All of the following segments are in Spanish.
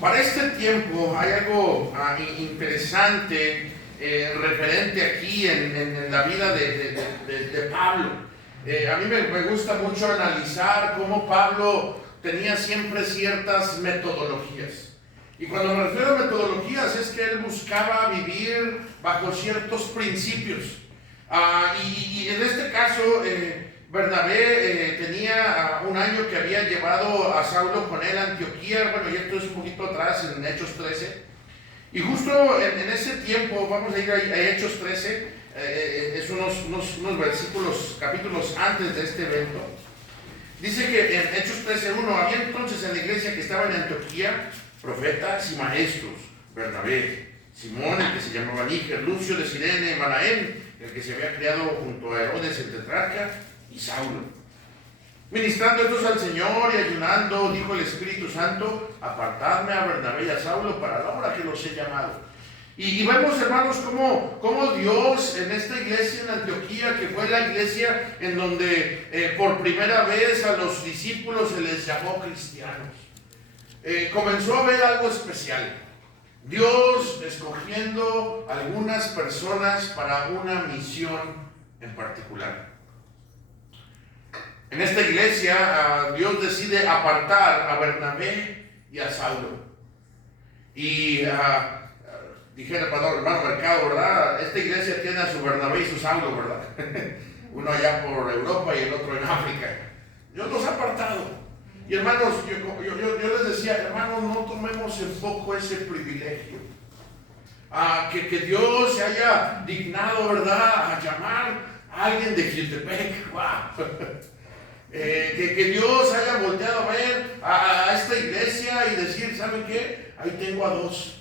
Para este tiempo hay algo interesante referente aquí en la vida de Pablo. A mí me gusta mucho analizar cómo Pablo tenía siempre ciertas metodologías. Y cuando me refiero a metodologías es que él buscaba vivir bajo ciertos principios. Y en este caso, Bernabé tenía un año que había llevado a Saulo con él a Antioquía. Bueno, y esto es un poquito atrás en Hechos 13. Y justo en ese tiempo, vamos a ir a Hechos 13, es unos versículos, capítulos antes de este evento. Dice que en Hechos 13:1 había entonces en la iglesia que estaba en Antioquía profetas y maestros: Bernabé, Simón, el que se llamaba Níger, Lucio de Cirene, Manaén, el que se había criado junto a Herodes el tetrarca, y Saulo. Ministrando estos al Señor y ayunando, dijo el Espíritu Santo: apartadme a Bernabé y a Saulo para la obra que los he llamado. Y vemos, hermanos, cómo Dios en esta iglesia en Antioquía, que fue la iglesia en donde por primera vez a los discípulos se les llamó cristianos, comenzó a ver algo especial. Dios escogiendo algunas personas para una misión en particular. En esta iglesia Dios decide apartar a Bernabé y a Saulo. Y dijera, hermano Mercado, ¿verdad? Esta iglesia tiene a su Bernabé y su Saulo, ¿verdad? Uno allá por Europa y el otro en África. Dios los ha apartado. Y hermanos, yo les decía, hermanos, no tomemos en poco ese privilegio. Que Dios se haya dignado, ¿verdad?, a llamar a alguien de Jutepec. ¡Wow! Que Dios haya volteado a ver a esta iglesia y decir, ¿saben qué? Ahí tengo a dos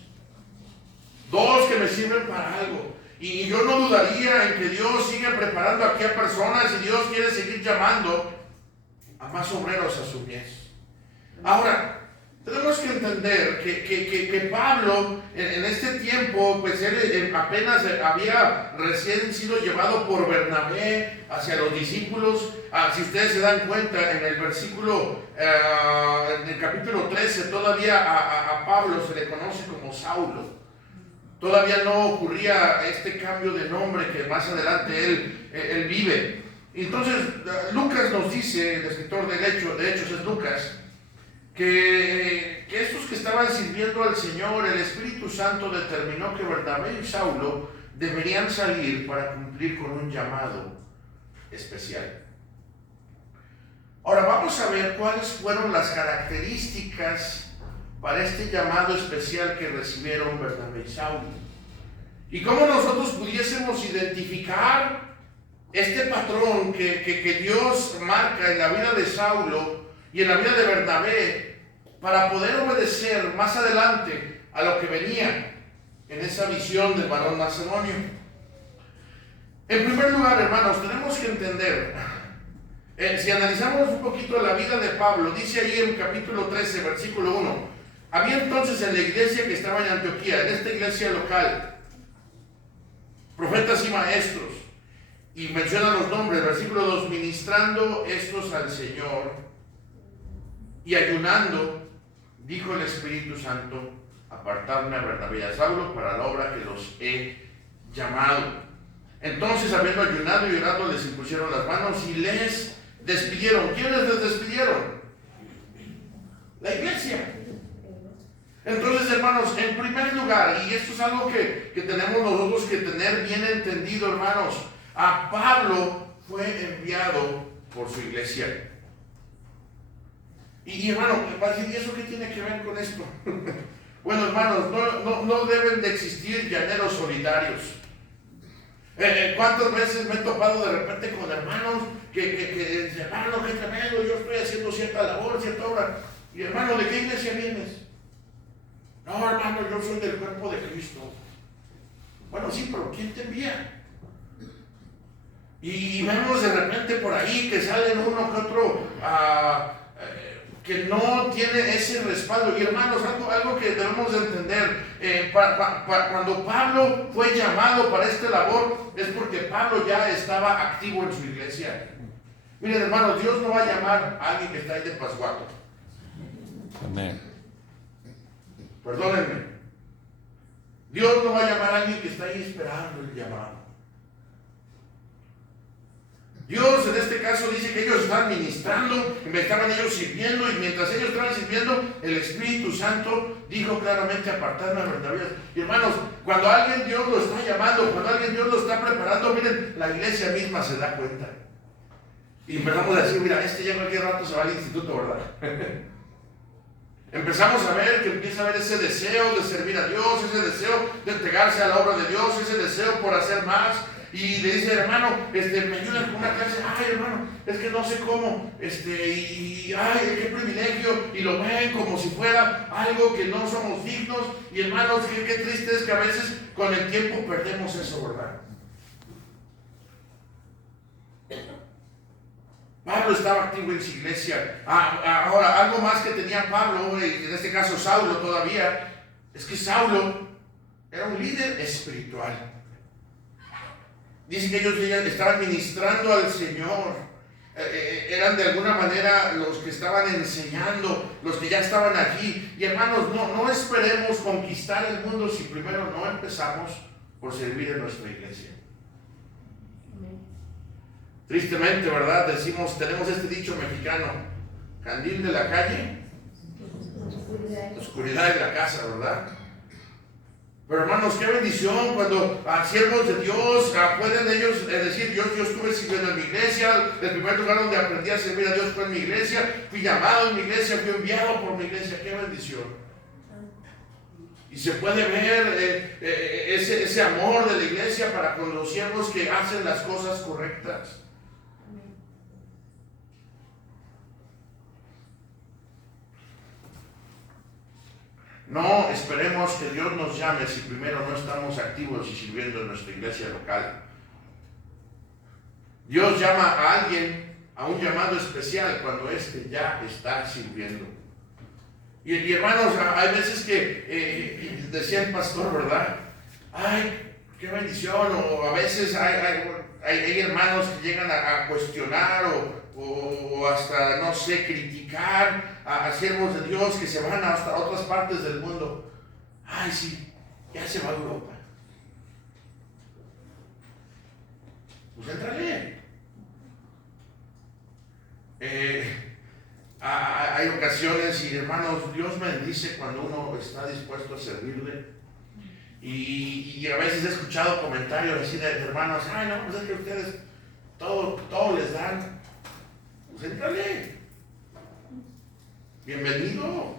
que me sirven para algo. Y yo no dudaría en que Dios siga preparando aquí a personas y Dios quiere seguir llamando a más obreros a su mies. Ahora, tenemos que entender que Pablo en este tiempo, pues él apenas había recién sido llevado por Bernabé hacia los discípulos. Si ustedes se dan cuenta, en el versículo, en el capítulo 13, todavía a Pablo se le conoce como Saulo. Todavía no ocurría este cambio de nombre que más adelante él vive. Entonces, Lucas nos dice, el escritor de Hechos es Lucas, que estos que estaban sirviendo al Señor, el Espíritu Santo determinó que Bernabé y Saulo deberían salir para cumplir con un llamado especial. Ahora vamos a ver cuáles fueron las características para este llamado especial que recibieron Bernabé y Saulo. Y cómo nosotros pudiésemos identificar este patrón que Dios marca en la vida de Saulo y en la vida de Bernabé, para poder obedecer más adelante a lo que venía en esa visión del varón macedonio. En primer lugar, hermanos, tenemos que entender, si analizamos un poquito la vida de Pablo, dice ahí en capítulo 13, versículo 1, había entonces en la iglesia que estaba en Antioquía, en esta iglesia local, profetas y maestros, y menciona los nombres, versículo 2, ministrando estos al Señor y ayunando, dijo el Espíritu Santo: apartadme a Bernabé y a Saulo para la obra que los he llamado. Entonces, habiendo ayunado y orado, les impusieron las manos y les despidieron. ¿Quiénes les despidieron? La iglesia. Entonces, hermanos, en primer lugar, y esto es algo que tenemos nosotros que tener bien entendido, hermanos, a Pablo fue enviado por su iglesia. Y hermano, ¿y eso qué tiene que ver con esto? Bueno, hermanos, no deben de existir llaneros solitarios. ¿Cuántas veces me he topado de repente con hermanos que dicen, hermano, qué tremendo, yo estoy haciendo cierta labor, cierta obra? Y hermano, ¿de qué iglesia vienes? No, hermano, yo soy del cuerpo de Cristo. Bueno, sí, pero ¿quién te envía? Y vemos de repente por ahí que salen uno que otro que no tiene ese respaldo. Y hermanos, algo que debemos de entender, cuando Pablo fue llamado para esta labor, es porque Pablo ya estaba activo en su iglesia. Miren, hermanos, Dios no va a llamar a alguien que está ahí de pasguato. Amén. Perdónenme. Dios no va a llamar a alguien que está ahí esperando el llamado. Dios en este caso dice que ellos estaban ministrando, estaban ellos sirviendo, y mientras ellos estaban sirviendo, el Espíritu Santo dijo claramente: apartadme a Bernabé. Y hermanos, cuando alguien Dios lo está llamando, cuando alguien Dios lo está preparando, miren, la iglesia misma se da cuenta. Y empezamos a decir: mira, este ya cualquier rato se va al instituto, ¿verdad? Empezamos a ver que empieza a haber ese deseo de servir a Dios, ese deseo de entregarse a la obra de Dios, ese deseo por hacer más. Y le dice: hermano, me ayudan con una clase. Ay, hermano, es que no sé cómo, ay, qué privilegio. Y lo ven como si fuera algo que no somos dignos. Y hermanos, qué triste es que a veces con el tiempo perdemos eso, ¿verdad? Pablo estaba activo en su iglesia. Ahora, algo más que tenía Pablo, en este caso Saulo todavía, es que Saulo era un líder espiritual. Dice que ellos estaban ministrando al Señor. Eran de alguna manera los que estaban enseñando, los que ya estaban aquí. Y hermanos, no esperemos conquistar el mundo si primero no empezamos por servir en nuestra iglesia. Tristemente, ¿verdad? Tenemos este dicho mexicano: candil de la calle, oscuridad de la casa, ¿verdad? Pero hermanos, qué bendición cuando siervos de Dios pueden ellos decir: yo estuve sirviendo en mi iglesia, el primer lugar donde aprendí a servir a Dios fue en mi iglesia, fui llamado en mi iglesia, fui enviado por mi iglesia. Qué bendición. Y se puede ver ese amor de la iglesia para con los siervos que hacen las cosas correctas. No esperemos que Dios nos llame si primero no estamos activos y sirviendo en nuestra iglesia local. Dios llama a alguien a un llamado especial cuando éste ya está sirviendo. Y hermanos, hay veces que decía el pastor, ¿verdad? ¡Ay, qué bendición! O a veces hay hermanos que llegan a cuestionar o hasta, no sé, criticar a siervos de Dios que se van hasta otras partes del mundo. ¡Ay, sí! Ya se va a Europa. Pues éntrale. Hay ocasiones, y hermanos, Dios bendice cuando uno está dispuesto a servirle. Y a veces he escuchado comentarios así de hermanos: ay, no, pues es que ustedes todo les dan. Pues éntrale. Bienvenido.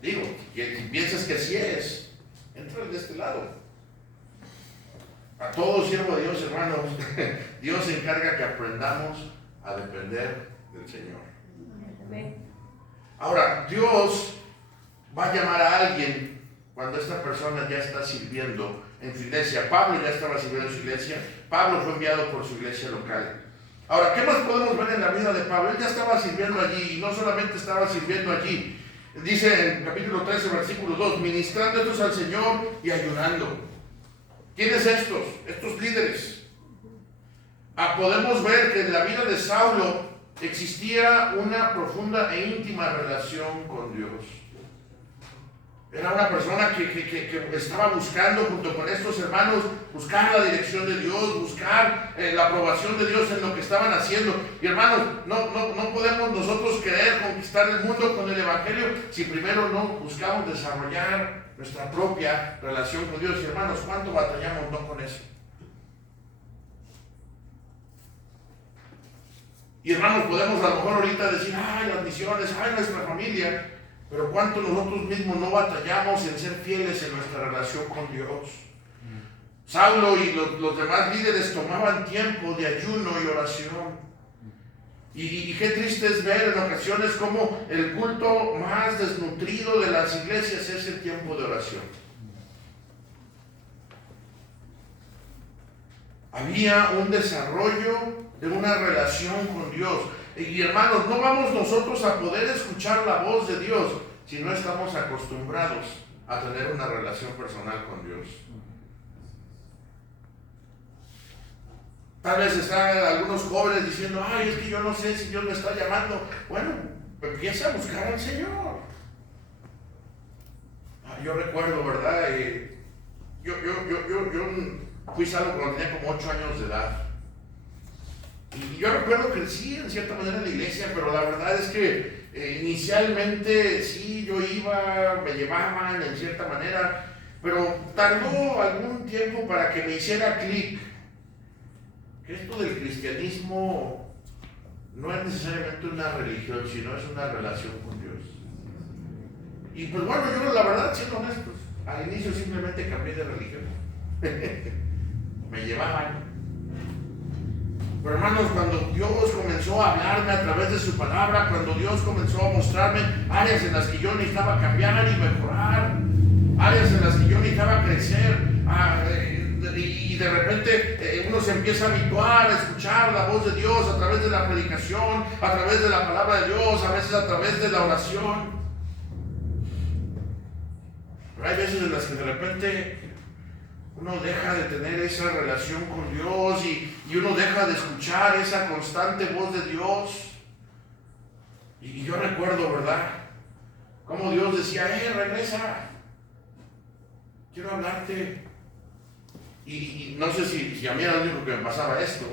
Digo, si piensas que así es, entra de este lado. A todo siervo de Dios, hermanos, Dios se encarga que aprendamos a depender del Señor. Ahora, Dios va a llamar a alguien cuando esta persona ya está sirviendo en su iglesia. Pablo ya estaba sirviendo en su iglesia. Pablo fue enviado por su iglesia local. Ahora, ¿qué más podemos ver en la vida de Pablo? Él ya estaba sirviendo allí, y no solamente estaba sirviendo allí. Dice en capítulo 13, versículo 2: ministrando estos al Señor y ayunando. ¿Quiénes estos? Estos líderes. Podemos ver que en la vida de Saulo existía una profunda e íntima relación con Dios. Era una persona que estaba buscando, junto con estos hermanos, buscar la dirección de Dios, buscar la aprobación de Dios en lo que estaban haciendo. Y hermanos, no podemos nosotros querer conquistar el mundo con el Evangelio si primero no buscamos desarrollar nuestra propia relación con Dios. Y hermanos, ¿cuánto batallamos no con eso? Y hermanos, podemos a lo mejor ahorita decir: ay, las misiones, ay, nuestra familia. Pero ¿cuánto nosotros mismos no batallamos en ser fieles en nuestra relación con Dios? Saulo y los demás líderes tomaban tiempo de ayuno y oración. Y qué triste es ver en ocasiones cómo el culto más desnutrido de las iglesias es el tiempo de oración. Había un desarrollo de una relación con Dios. Y hermanos, no vamos nosotros a poder escuchar la voz de Dios si no estamos acostumbrados a tener una relación personal con Dios. Tal vez están algunos jóvenes diciendo: ay, es que yo no sé si Dios me está llamando. Bueno, empieza a buscar al Señor. Yo recuerdo, ¿verdad? Yo fui salvo cuando tenía como 8 años de edad. Y yo recuerdo que sí, en cierta manera en la iglesia, pero la verdad es que inicialmente sí, yo iba, me llevaban en cierta manera, pero tardó algún tiempo para que me hiciera clic. Que esto del cristianismo no es necesariamente una religión, sino es una relación con Dios. Y pues bueno, yo la verdad, siendo honestos, al inicio simplemente cambié de religión. Me llevaban. Pero hermanos, cuando Dios comenzó a hablarme a través de su palabra, cuando Dios comenzó a mostrarme áreas en las que yo necesitaba cambiar y mejorar, áreas en las que yo necesitaba crecer, y de repente uno se empieza a habituar a escuchar la voz de Dios a través de la predicación, a través de la palabra de Dios, a veces a través de la oración. Pero hay veces en las que de repente uno deja de tener esa relación con Dios y uno deja de escuchar esa constante voz de Dios. Y yo recuerdo, ¿verdad?, cómo Dios decía, regresa, quiero hablarte. Y no sé si a mí era lo único que me pasaba esto.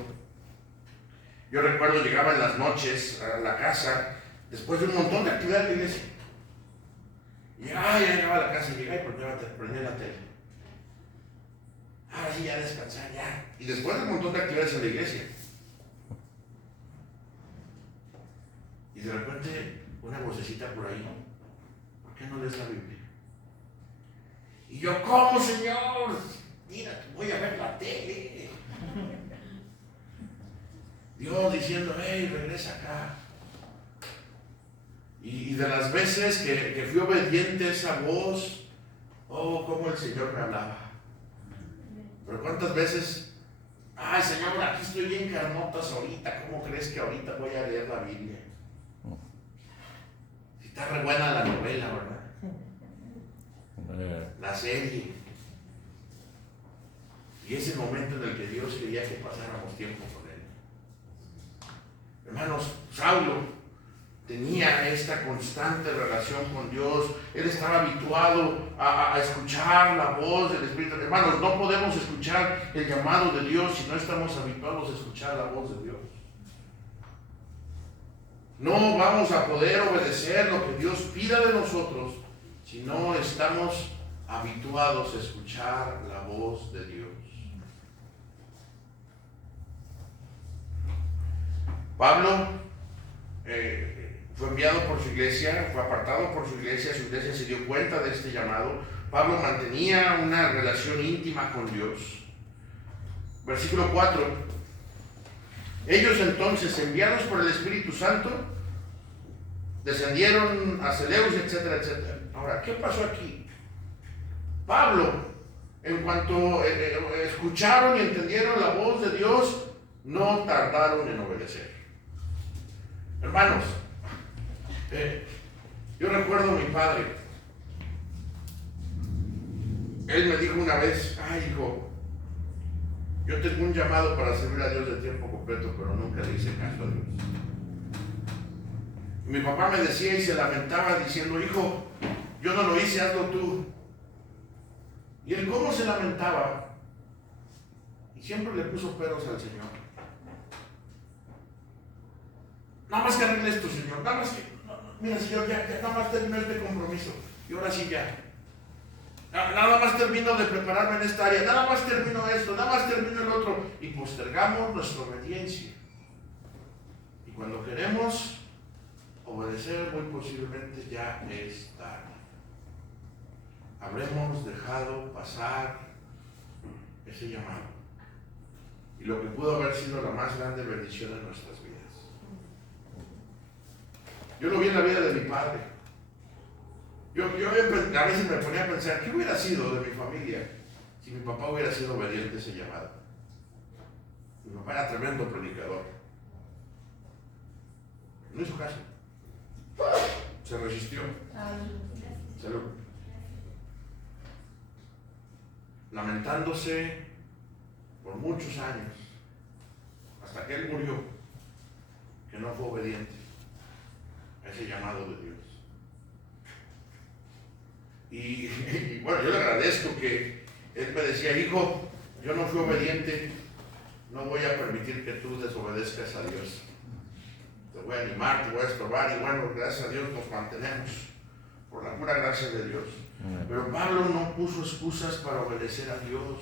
Yo recuerdo, llegaba en las noches a la casa, después de un montón de actividades de la iglesia. Y ya llegaba a la casa y llegaba y prendía la tele. Ahora sí, ya descansar, ya. Y después de un montón de actividades en la iglesia. Y de repente, una vocecita por ahí, ¿por qué no lees la Biblia? Y yo, ¿cómo, Señor? Mira, voy a ver la tele. Dios diciendo, regresa acá. Y de las veces que fui obediente a esa voz, cómo el Señor me hablaba. Pero cuántas veces, Señor, aquí estoy bien carnotas ahorita, ¿cómo crees que ahorita voy a leer la Biblia? Si está re buena la novela, ¿verdad? La serie. Y ese momento en el que Dios quería que pasáramos tiempo con Él. Hermanos, Saulo tenía esta constante relación con Dios. Él estaba habituado a escuchar la voz del Espíritu. Hermanos, no podemos escuchar el llamado de Dios si no estamos habituados a escuchar la voz de Dios. No vamos a poder obedecer lo que Dios pida de nosotros si no estamos habituados a escuchar la voz de Dios. Pablo fue enviado por su iglesia, fue apartado por su iglesia se dio cuenta de este llamado. Pablo mantenía una relación íntima con Dios. Versículo 4. Ellos entonces, enviados por el Espíritu Santo, descendieron a Seleucia, etcétera, etcétera. Ahora, ¿qué pasó aquí? Pablo, en cuanto escucharon y entendieron la voz de Dios, no tardaron en obedecer. Hermanos, yo recuerdo a mi padre. Él me dijo una vez, hijo, yo tengo un llamado para servir a Dios de tiempo completo, pero nunca le hice caso a Dios. Y mi papá me decía y se lamentaba diciendo, hijo, yo no lo hice, hazlo tú. Y él, ¿cómo se lamentaba? Y siempre le puso peros al Señor. Nada más que arregle esto, Señor, nada más que, mira, Señor, ya nada más termino este compromiso, y ahora sí ya. Nada más termino de prepararme en esta área, nada más termino esto, nada más termino el otro, y postergamos nuestra obediencia. Y cuando queremos obedecer, muy posiblemente ya es tarde. Habremos dejado pasar ese llamado. Y lo que pudo haber sido la más grande bendición en nuestras vidas. Yo lo vi en la vida de mi padre. Yo a veces me ponía a pensar, ¿qué hubiera sido de mi familia si mi papá hubiera sido obediente a ese llamado? Mi papá era tremendo predicador. No hizo caso. Se resistió. Salud. Lamentándose por muchos años, hasta que él murió, que no fue obediente a ese ese llamado de Dios. Y bueno, yo le agradezco que él me decía, hijo, yo no fui obediente, no voy a permitir que tú desobedezcas a Dios. Te voy a animar, te voy a estorbar, y bueno, gracias a Dios nos mantenemos, por la pura gracia de Dios. Pero Pablo no puso excusas para obedecer a Dios.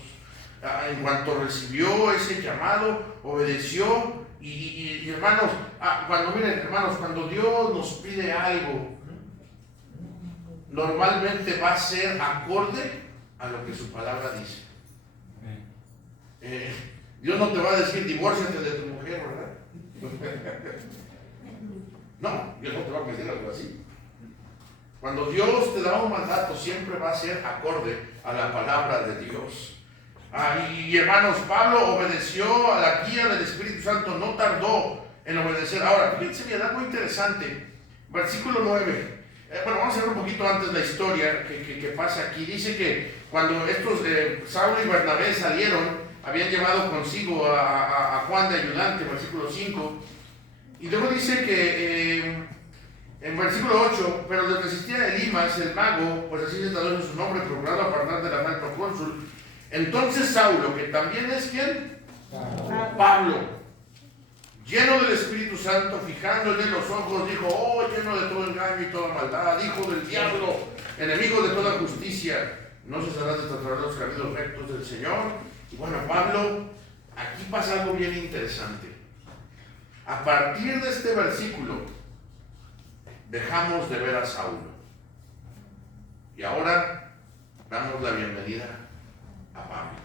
En cuanto recibió ese llamado, obedeció. Y hermanos, cuando Dios nos pide algo, normalmente va a ser acorde a lo que su palabra dice. Dios no te va a decir divórciate de tu mujer, ¿verdad? No, Dios no te va a pedir algo así. Cuando Dios te da un mandato, siempre va a ser acorde a la palabra de Dios. Y hermanos, Pablo obedeció a la guía del Espíritu Santo, no tardó en obedecer. Ahora, fíjense bien, algo interesante. Versículo 9. Bueno, vamos a ver un poquito antes la historia que pasa aquí. Dice que cuando estos Saulo y Bernabé salieron, habían llevado consigo a Juan de ayudante, versículo 5. Y luego dice que en versículo 8, pero les resistía Elimas, el mago, pues así se traduce su nombre, procurado apartar de la mano del procónsul. Entonces Saulo, que también es ¿quién? Pablo, lleno del Espíritu Santo, fijándole los ojos, dijo, oh, lleno de todo engaño y toda maldad, hijo del diablo, enemigo de toda justicia, no cesarás de tratar los caminos rectos del Señor. Y bueno, Pablo, aquí pasa algo bien interesante. A partir de este versículo, dejamos de ver a Saulo. Y ahora damos la bienvenida a Pablo.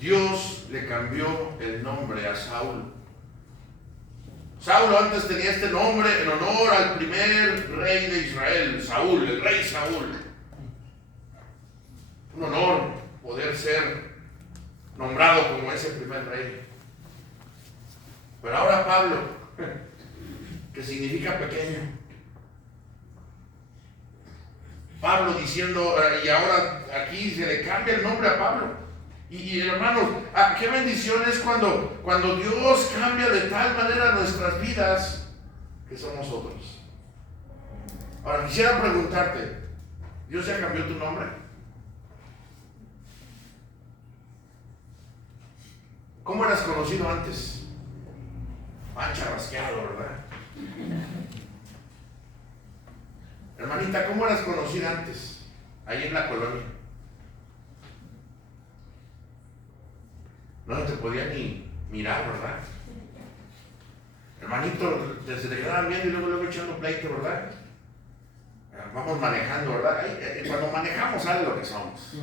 Dios le cambió el nombre a Saulo. Saulo antes tenía este nombre en honor al primer rey de Israel, Saúl, el rey Saúl. Un honor poder ser nombrado como ese primer rey. Pero ahora Pablo, que significa pequeño. Pablo diciendo, y ahora aquí se le cambia el nombre a Pablo. Y hermanos, qué bendición es cuando Dios cambia de tal manera nuestras vidas que somos otros. Ahora quisiera preguntarte, ¿Dios ya cambió tu nombre? ¿Cómo eras conocido antes? Charrasqueado, ¿verdad? Hermanita, ¿cómo eras conocida antes? Ahí en la colonia. No te podía ni mirar, ¿verdad? Hermanito, se te quedaban viendo y luego echando pleito, ¿verdad? Vamos manejando, ¿verdad? Cuando manejamos sabe lo que somos.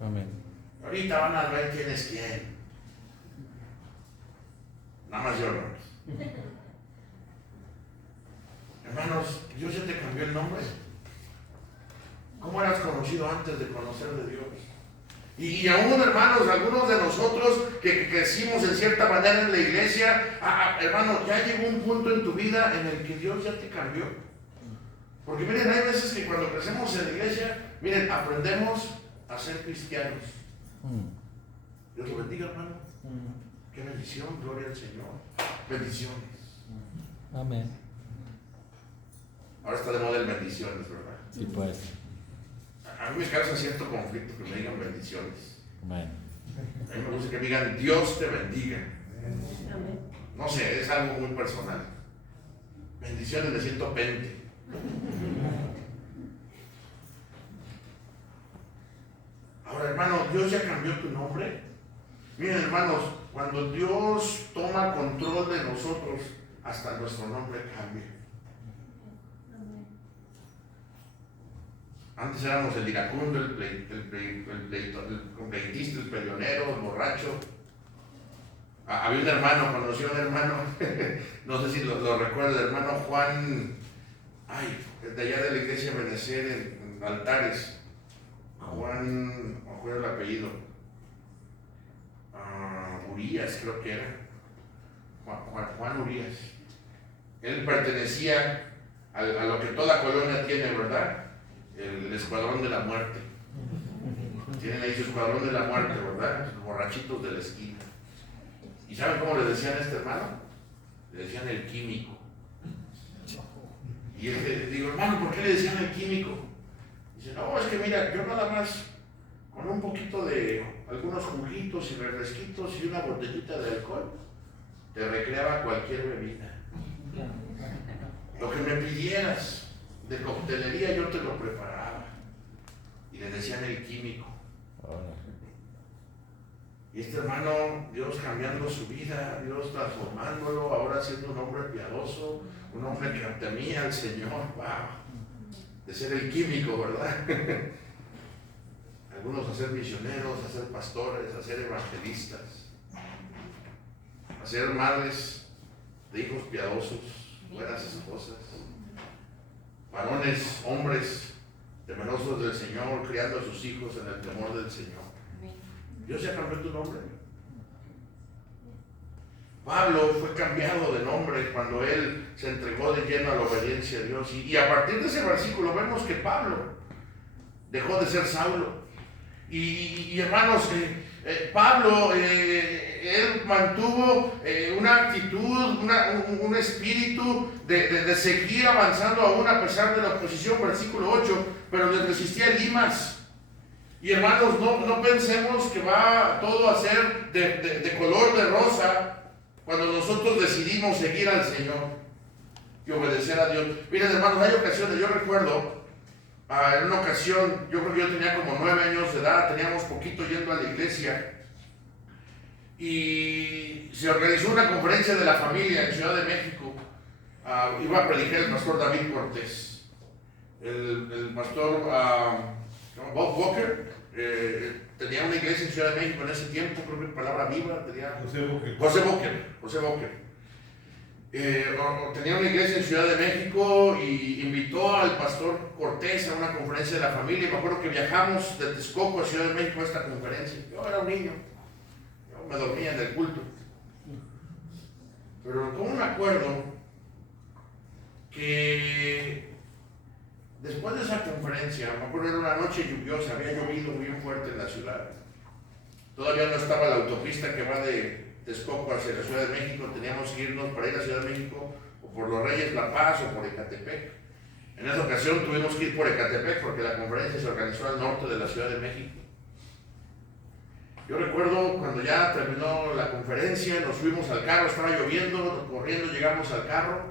Amén. Ahorita van a ver quién es quién. Nada más yo, hermanos. Hermanos, Dios ya te cambió el nombre. ¿Cómo eras conocido antes de conocer de Dios? Y aún, hermanos, algunos de nosotros que crecimos en cierta manera en la iglesia, hermano, ya llegó un punto en tu vida en el que Dios ya te cambió. Porque miren, hay veces que cuando crecemos en la iglesia, miren, aprendemos a ser cristianos. Dios lo bendiga, hermano. Qué bendición, gloria al Señor. Bendiciones. Amén. Ahora está de moda el bendiciones, ¿verdad? Sí, pues. A mí me causa cierto conflicto que me digan bendiciones. Amén. A mí me gusta que me digan Dios te bendiga. No sé, es algo muy personal. Bendiciones me siento pente. Ahora, hermano, ¿Dios ya cambió tu nombre? Miren, hermanos, cuando Dios toma control de nosotros, hasta nuestro nombre cambia. Antes éramos el iracundo, el pleitista, el peleonero, el borracho. Había un hermano, conocí a un hermano, no sé si lo recuerda, el hermano Juan, de allá de la iglesia Benecer en Altares. Juan, no recuerdo el apellido. Urías, creo que era. Juan Urías. Él pertenecía a lo que toda colonia tiene, ¿verdad? El escuadrón de la muerte. Tienen ahí su escuadrón de la muerte, ¿verdad? Los borrachitos de la esquina. ¿Y saben cómo le decían a este hermano? Le decían el químico. Y le digo, hermano, ¿por qué le decían el químico? Dice, no, es que mira, yo nada más con un poquito de algunos juguitos y refresquitos y una botellita de alcohol, te recreaba cualquier bebida. Lo que me pidieras de coctelería yo te lo preparaba. Y le decían el químico. Y este hermano, Dios cambiando su vida, Dios transformándolo, ahora siendo un hombre piadoso, un hombre que temía al Señor. ¡Wow! De ser el químico, ¿verdad? Algunos a ser misioneros, a ser pastores, a ser evangelistas, a ser madres de hijos piadosos, buenas esposas, varones, hombres temerosos del Señor, criando a sus hijos en el temor del Señor. Dios ya cambió tu nombre. Pablo fue cambiado de nombre cuando él se entregó de lleno a la obediencia a Dios. Y a partir de ese versículo vemos que Pablo dejó de ser Saulo. Y hermanos, Pablo, él mantuvo una actitud, un espíritu de seguir avanzando aún a pesar de la oposición, versículo 8, pero les resistía Elimas. Y hermanos, no pensemos que va todo a ser de color de rosa cuando nosotros decidimos seguir al Señor y obedecer a Dios. Miren, hermanos, hay ocasiones, yo recuerdo, en una ocasión, yo creo que yo tenía como 9 años de edad, teníamos poquito yendo a la iglesia y se organizó una conferencia de la familia en Ciudad de México. Iba a predicar el pastor David Cortés, el pastor Bob Walker, tenía una iglesia en Ciudad de México en ese tiempo, creo que Palabra Viva, tenía José Walker. Tenía una iglesia en Ciudad de México y invitó al pastor Cortés a una conferencia de la familia. Y me acuerdo que viajamos de Texcoco a Ciudad de México a esta conferencia. Yo era un niño, yo me dormía en el culto. Pero como me acuerdo que después de esa conferencia, me acuerdo era una noche lluviosa, había llovido muy fuerte en la ciudad. Todavía no estaba la autopista que va de Texcoco hacia la Ciudad de México, teníamos que irnos para ir a Ciudad de México o por Los Reyes, La Paz o por Ecatepec. En esa ocasión tuvimos que ir por Ecatepec porque la conferencia se organizó al norte de la Ciudad de México. Yo recuerdo cuando ya terminó la conferencia, nos fuimos al carro, estaba lloviendo, corriendo llegamos al carro.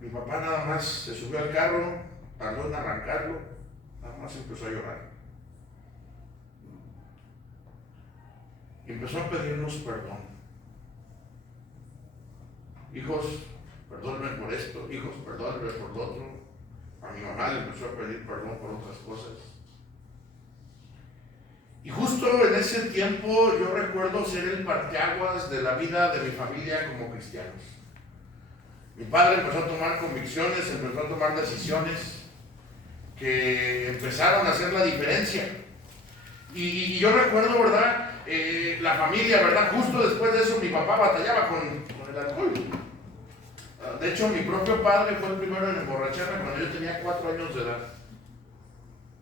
Mi papá nada más se subió al carro, tardó en arrancarlo, nada más empezó a llorar. Y empezó a pedirnos perdón. Hijos, perdónenme por esto, hijos, perdónenme por lo otro. A mi mamá le empezó a pedir perdón por otras cosas. Y justo en ese tiempo yo recuerdo ser el parteaguas de la vida de mi familia como cristianos. Mi padre empezó a tomar convicciones, empezó a tomar decisiones que empezaron a hacer la diferencia. Y yo recuerdo, ¿verdad? La familia, ¿verdad? Justo después de eso mi papá batallaba con el alcohol. De hecho, mi propio padre fue el primero en emborracharme cuando yo tenía 4 años de edad.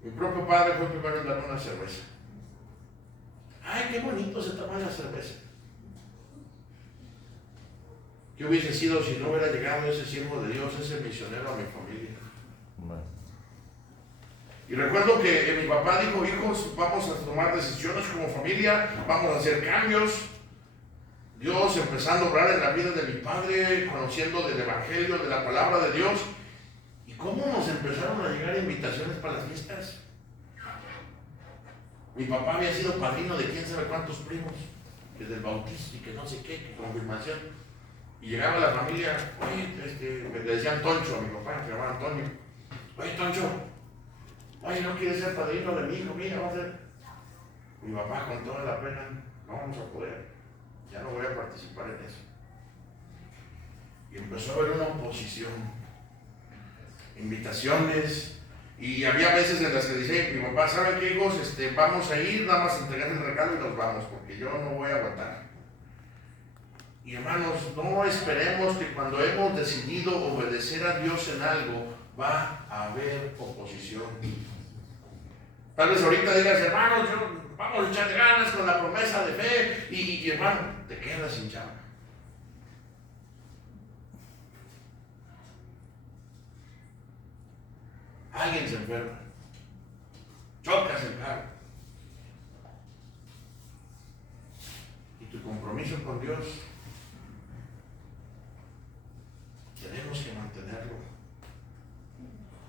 Mi propio padre fue el primero en darme una cerveza. ¡Ay, qué bonito se toma la cerveza! ¿Qué hubiese sido si no hubiera llegado ese siervo de Dios, ese misionero a mi familia? Y recuerdo que mi papá dijo, hijos, vamos a tomar decisiones como familia, vamos a hacer cambios. Dios empezando a obrar en la vida de mi padre, conociendo del Evangelio, de la palabra de Dios. ¿Y cómo nos empezaron a llegar invitaciones para las fiestas? Mi papá había sido padrino de quién sabe cuántos primos, que del bautizo y que no sé qué, que confirmación. Y llegaba la familia, oye, me decían Toncho a mi papá, se llamaba Antonio. Oye, Toncho, oye, ¿no quieres ser padrino de mi hijo? Mira, va a ser. Mi papá con toda la pena, no vamos a poder, ya no voy a participar en eso. Y empezó a haber una oposición, invitaciones, y había veces en las que decía mi papá, ¿saben qué, hijos? Vamos a ir, nada más entregar el regalo y nos vamos, porque yo no voy a aguantar. Y hermanos, no esperemos que cuando hemos decidido obedecer a Dios en algo, va a haber oposición. Tal vez ahorita digas, hermanos, vamos a echarle ganas con la promesa de fe, y hermano, te quedas sin chamba. alguien se enferma, chocas el carro. Y tu compromiso con Dios, tenemos que mantenerlo.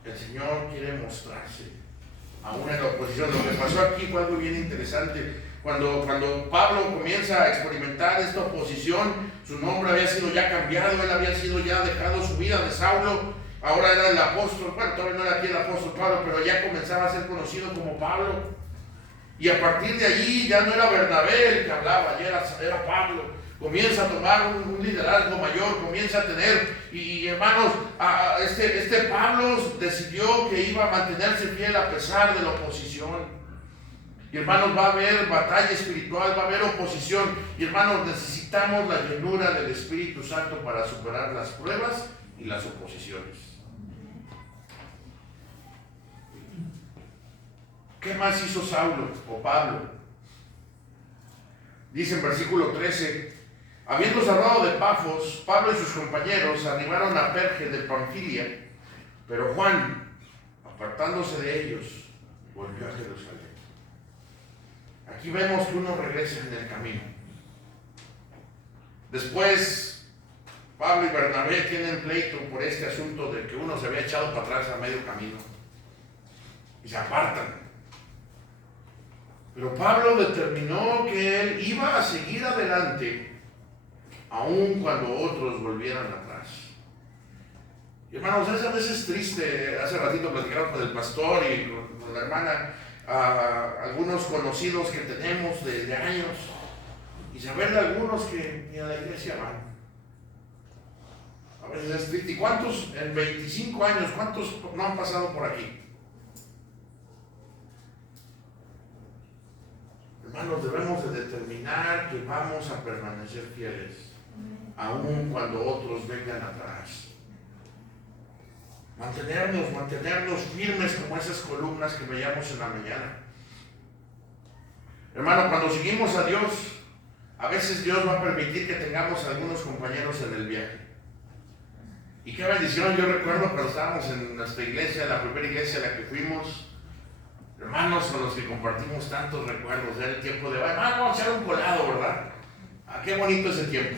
El Señor quiere mostrarse, aún en la oposición. Lo que pasó aquí fue algo bien interesante. Cuando Pablo comienza a experimentar esta oposición, su nombre había sido ya cambiado, él había sido ya dejado su vida de Saulo, ahora era el apóstol. Bueno, todavía no era aquí el apóstol Pablo, pero ya comenzaba a ser conocido como Pablo. Y a partir de allí ya no era Bernabé el que hablaba, ya era Pablo. Comienza a tomar un liderazgo mayor, comienza a tener, y hermanos, este Pablo decidió que iba a mantenerse fiel a pesar de la oposición. Y hermanos, va a haber batalla espiritual, va a haber oposición. Y hermanos, necesitamos la llenura del Espíritu Santo para superar las pruebas y las oposiciones. ¿Qué más hizo Saulo o Pablo? Dice en versículo 13, habiendo cerrado de Pafos, Pablo y sus compañeros arribaron a Perge de Panfilia, pero Juan, apartándose de ellos, volvió a Jerusalén. Aquí vemos que uno regresa en el camino. Después, Pablo y Bernabé tienen pleito por este asunto de que uno se había echado para atrás a medio camino y se apartan. Pero Pablo determinó que él iba a seguir adelante aun cuando otros volvieran atrás. Y hermanos, es a veces triste. Hace ratito platicamos con el pastor y con la hermana, algunos conocidos que tenemos de años, y saber de algunos que ni a la iglesia van. A veces es triste. ¿Y cuántos en 25 años, cuántos no han pasado por aquí? Hermanos, debemos de determinar que vamos a permanecer fieles, aun cuando otros vengan atrás. Mantenernos firmes como esas columnas que veíamos en la mañana. Hermano, cuando seguimos a Dios, a veces Dios va a permitir que tengamos algunos compañeros en el viaje. Y qué bendición. Yo recuerdo cuando estábamos en nuestra iglesia, la primera iglesia a la que fuimos, hermanos con los que compartimos tantos recuerdos. Era el tiempo de, vamos a echar un colado, ¿verdad? Qué bonito ese tiempo.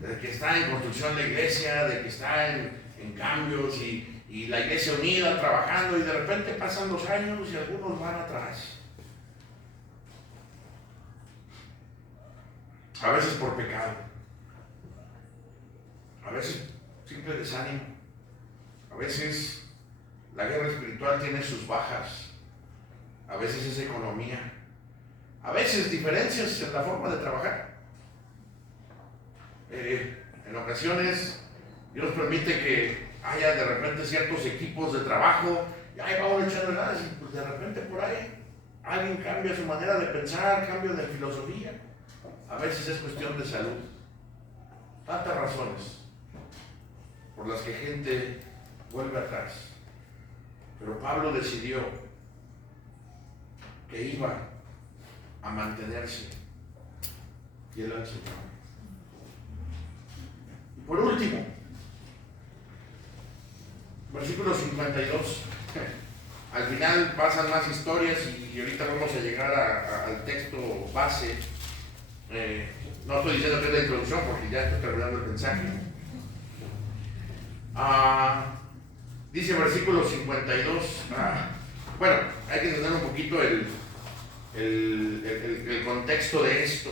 De que está en construcción la iglesia, de que está en cambios y la iglesia unida, trabajando, y de repente pasan los años y algunos van atrás. A veces por pecado, a veces simple desánimo, a veces la guerra espiritual tiene sus bajas, a veces es economía, a veces diferencias en la forma de trabajar. En ocasiones Dios permite que haya de repente ciertos equipos de trabajo y ahí vamos echando ganas, y pues de repente por ahí alguien cambia su manera de pensar, cambio de filosofía. A veces es cuestión de salud. Tantas razones por las que gente vuelve atrás. Pero Pablo decidió que iba a mantenerse fiel al Señor. Y por último, versículo 52. Al final pasan más historias y ahorita vamos a llegar al texto base. No estoy diciendo que es la introducción porque ya estoy terminando el mensaje. Dice versículo 52. Bueno, hay que entender un poquito el contexto de esto.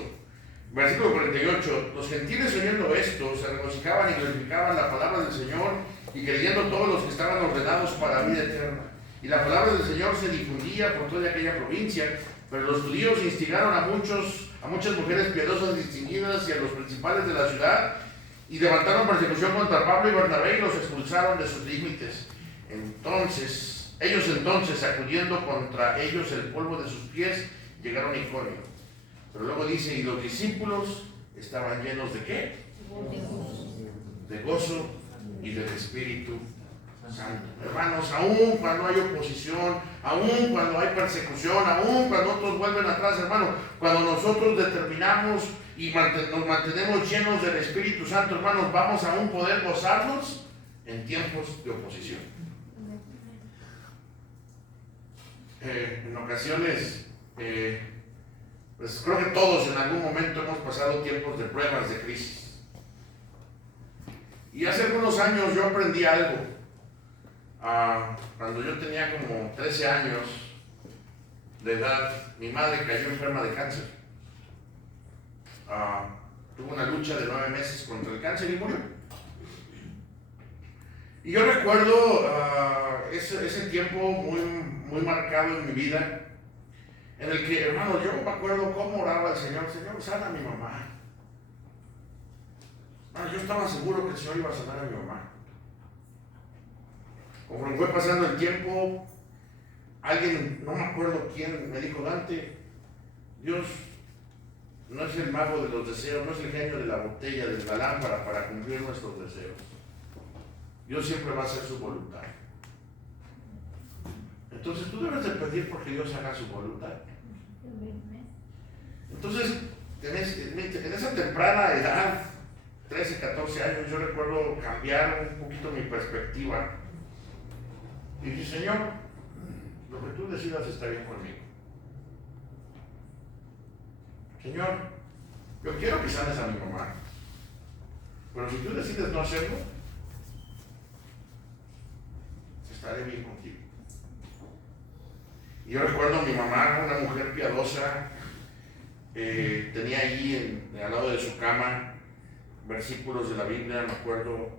Versículo 48. Los gentiles oyendo esto se regocijaban y glorificaban la palabra del Señor, y creyendo todos los que estaban ordenados para vida eterna. Y la palabra del Señor se difundía por toda aquella provincia, pero los judíos instigaron a muchas mujeres piadosas distinguidas y a los principales de la ciudad, y levantaron persecución contra Pablo y Bernabé y los expulsaron de sus límites. Ellos entonces, sacudiendo contra ellos el polvo de sus pies, llegaron a Iconio. Pero luego dice, y los discípulos estaban llenos ¿de qué? De gozo y del Espíritu Santo. Hermanos, aún cuando hay oposición, aún cuando hay persecución, aún cuando otros vuelven atrás, hermanos, cuando nosotros determinamos y nos mantenemos llenos del Espíritu Santo, hermanos, vamos a aún poder gozarnos en tiempos de oposición. En ocasiones, pues creo que todos en algún momento hemos pasado tiempos de pruebas, de crisis. Y hace algunos años yo aprendí algo. Cuando yo tenía como 13 años de edad, mi madre cayó enferma de cáncer. Tuvo una lucha de 9 meses contra el cáncer y murió. Y yo recuerdo ese tiempo muy marcado en mi vida, en el que, hermano, yo me acuerdo cómo oraba el Señor: Señor, sana a mi mamá. Yo estaba seguro que el Señor iba a sanar a mi mamá. Conforme fue pasando el tiempo, alguien, no me acuerdo quién, me dijo: Dante, Dios no es el mago de los deseos, no es el genio de la botella, de la lámpara para cumplir nuestros deseos. Dios siempre va a hacer su voluntad. Entonces tú debes de pedir porque Dios haga su voluntad. Entonces, en esa temprana edad, 13, 14 años, yo recuerdo cambiar un poquito mi perspectiva. Y dije: Señor, lo que tú decidas está bien conmigo. Señor, yo quiero que sanes a mi mamá, pero si tú decides no hacerlo, estaré bien contigo. Y yo recuerdo a mi mamá, una mujer piadosa, tenía allí al lado de su cama versículos de la Biblia, me acuerdo,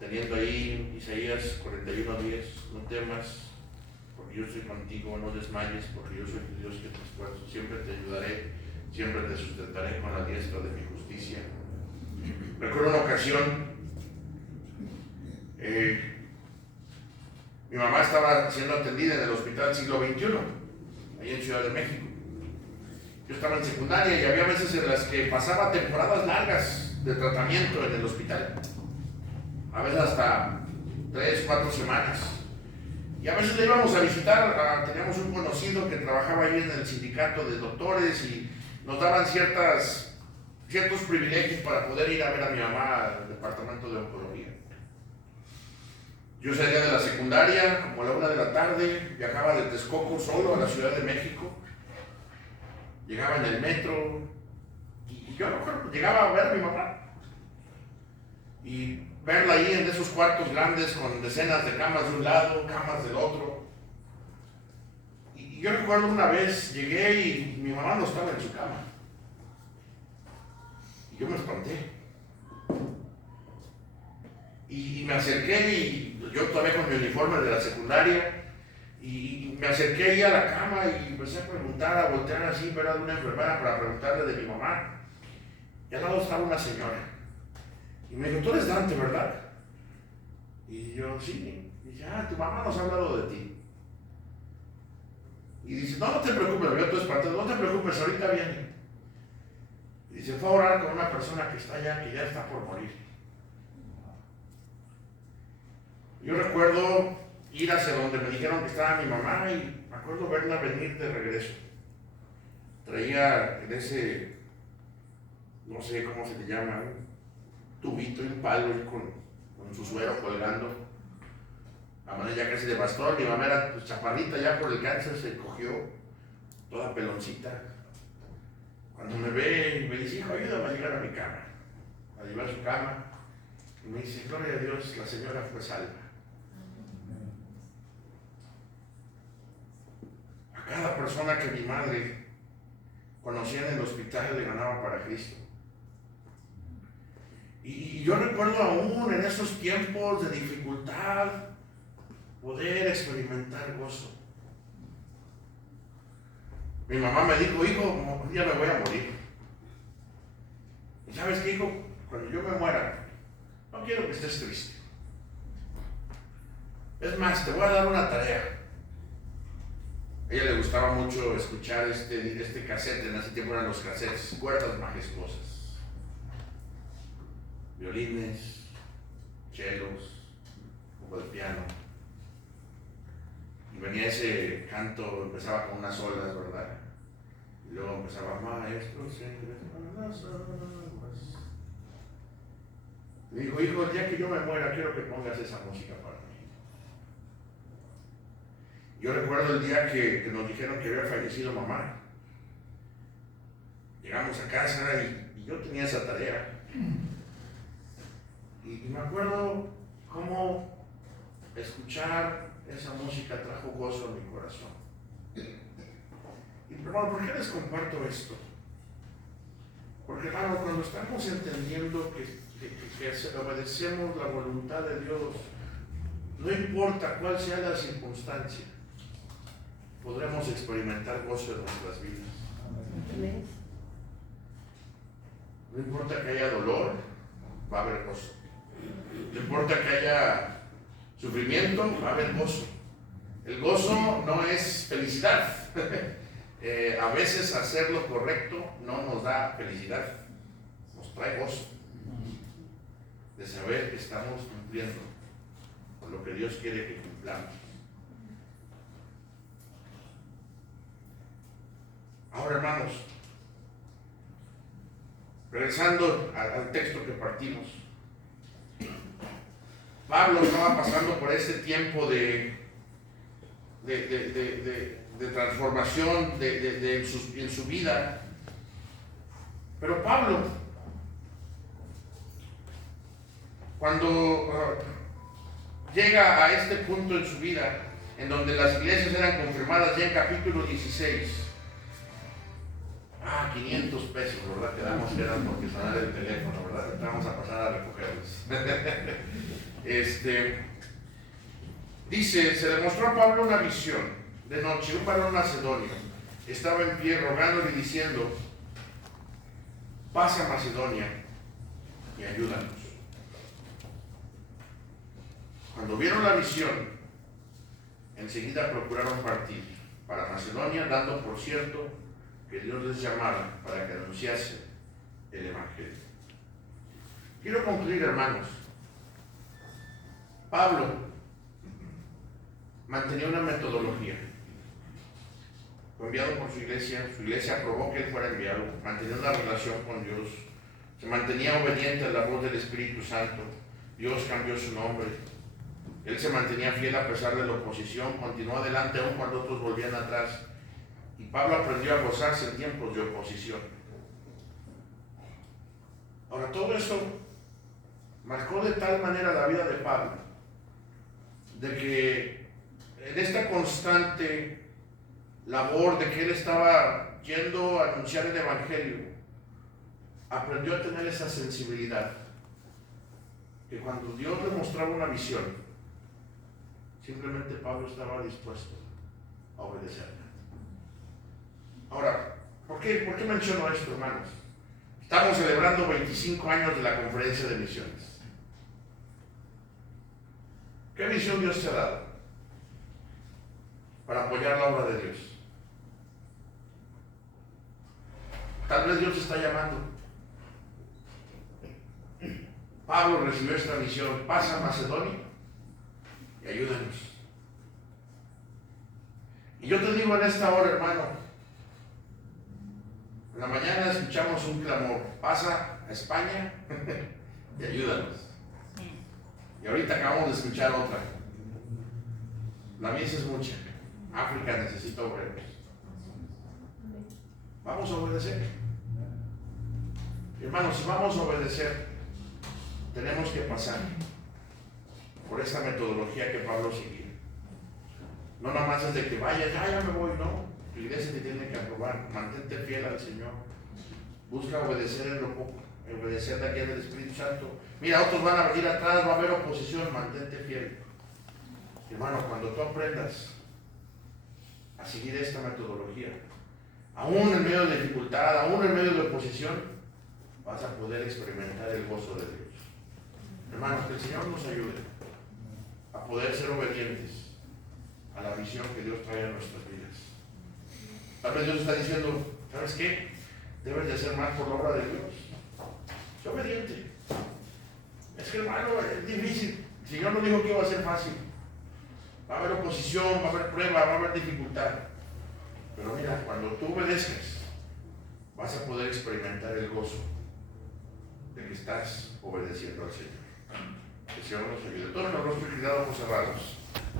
teniendo ahí Isaías 41:10, no temas, porque yo estoy contigo, no desmayes, porque yo soy tu Dios que te esfuerzo, siempre te ayudaré, siempre te sustentaré con la diestra de mi justicia. Recuerdo una ocasión, mi mamá estaba siendo atendida en el Hospital Siglo XXI, ahí en Ciudad de México. Yo estaba en secundaria y había veces en las que pasaba temporadas largas de tratamiento en el hospital, a veces hasta 3, 4 semanas. Y a veces le íbamos a visitar, teníamos un conocido que trabajaba ahí en el sindicato de doctores y nos daban ciertos privilegios para poder ir a ver a mi mamá al departamento de oncología. Yo salía de la secundaria como a la 1 de la tarde, viajaba de Texcoco solo a la Ciudad de México, llegaba en el metro y yo llegaba a ver a mi mamá y verla ahí en esos cuartos grandes con decenas de camas de un lado, camas del otro. Y yo recuerdo una vez llegué y mi mamá no estaba en su cama. Y yo me espanté. Y me acerqué, y yo todavía con mi uniforme de la secundaria, y me acerqué ahí a la cama y empecé a preguntar, a voltear así, ver a una enfermera para preguntarle de mi mamá. Y al lado estaba una señora. Y me dijo: tú eres Dante, ¿verdad? Y yo: sí. Y dice: tu mamá nos ha hablado de ti. Y dice: no te preocupes, veo tu espantado, no te preocupes, ahorita viene. Y dice: fue a orar con una persona que está allá, que ya está por morir. Yo recuerdo ir hacia donde me dijeron que estaba mi mamá y me acuerdo verla venir de regreso. Traía en ese, no sé cómo se le llama, un tubito y un palo con su suero colgando, a manera ya casi de bastón. Mi mamá era pues chaparrita, ya por el cáncer se cogió, toda peloncita. Cuando me ve y me dice: hijo, ayúdame a llegar a mi cama, a llevar a su cama, y me dice: gloria a Dios, la señora fue salva. A cada persona que mi madre conocía en el hospital le ganaba para Cristo. Y yo recuerdo aún en esos tiempos de dificultad poder experimentar gozo. Mi mamá me dijo: hijo, un día me voy a morir. ¿Y sabes qué, hijo? Cuando yo me muera, no quiero que estés triste. Es más, te voy a dar una tarea. A ella le gustaba mucho escuchar este cassette, en ese tiempo eran los cassettes, cuerdas majestuosas, violines, chelos, un poco de piano. Y venía ese canto, empezaba con unas olas, ¿verdad? Y luego empezaba: maestro, siempre con las aguas. Y dijo: hijo, el día que yo me muera, quiero que pongas esa música para mí. Yo recuerdo el día que nos dijeron que había fallecido mamá. Llegamos a casa y yo tenía esa tarea. Y me acuerdo cómo escuchar esa música trajo gozo a mi corazón. Y hermano, ¿por qué les comparto esto? Porque hermano, cuando estamos entendiendo que obedecemos la voluntad de Dios, no importa cuál sea la circunstancia, podremos experimentar gozo en nuestras vidas. No importa que haya dolor, va a haber gozo. No importa que haya sufrimiento, va a haber gozo. El gozo no es felicidad. A veces hacer lo correcto no nos da felicidad, nos trae gozo de saber que estamos cumpliendo con lo que Dios quiere que cumplamos. Ahora, hermanos, regresando al texto que partimos, Pablo estaba pasando por ese tiempo de transformación en su vida. Pero Pablo, cuando llega a este punto en su vida, en donde las iglesias eran confirmadas ya en capítulo 16, 500 pesos, ¿verdad? Quedamos que eran porque sonar el teléfono, ¿verdad? Vamos a pasar a recogerlos. Dice, se le mostró a Pablo una visión de noche. Un varón macedonio estaba en pie rogándole y diciendo: pasa a Macedonia y ayúdanos. Cuando vieron la visión, enseguida procuraron partir para Macedonia, dando por cierto que Dios les llamara para que anunciase el Evangelio. Quiero concluir, hermanos. Pablo mantenía una metodología. Fue enviado por su iglesia aprobó que él fuera enviado, mantenía una relación con Dios, se mantenía obediente a la voz del Espíritu Santo. Dios cambió su nombre. Él se mantenía fiel a pesar de la oposición, continuó adelante aun cuando otros volvían atrás. Y Pablo aprendió a gozarse en tiempos de oposición. Ahora, todo eso marcó de tal manera la vida de Pablo, de que en esta constante labor de que él estaba yendo a anunciar el Evangelio, aprendió a tener esa sensibilidad, que cuando Dios le mostraba una visión, simplemente Pablo estaba dispuesto a obedecerla. Ahora, ¿por qué menciono esto, hermanos? Estamos celebrando 25 años de la conferencia de misiones. ¿Qué visión Dios te ha dado para apoyar la obra de Dios? Tal vez Dios te está llamando. Pablo recibió esta misión: pasa a Macedonia y ayúdanos. Y yo te digo en esta hora, hermano, en la mañana escuchamos un clamor: pasa a España y ayúdanos. Y ahorita acabamos de escuchar otra: la mies es mucha, África necesita obreros. Vamos a obedecer. Hermanos, si vamos a obedecer, tenemos que pasar por esta metodología que Pablo seguía. No nada más es de que vaya, ya me voy, no. La iglesia te tiene que aprobar. Mantente fiel al Señor. Busca obedecer en lo poco, obedecer de aquí del Espíritu Santo. Mira, otros van a venir atrás, va a haber oposición, mantente fiel. Hermano, cuando tú aprendas a seguir esta metodología, aún en medio de dificultad, aún en medio de oposición, vas a poder experimentar el gozo de Dios. Hermanos, que el Señor nos ayude a poder ser obedientes a la visión que Dios trae a nuestras vidas. Tal vez Dios está diciendo: ¿sabes qué? Debes de hacer más por la obra de Dios. Sé obediente. Es que, hermano, es difícil. El Señor no dijo que iba a ser fácil. Va a haber oposición, va a haber prueba, va a haber dificultad. Pero mira, cuando tú obedezcas, vas a poder experimentar el gozo de que estás obedeciendo al Señor. Que el Señor nos ayude. Todos los rostros y ojos cerrados.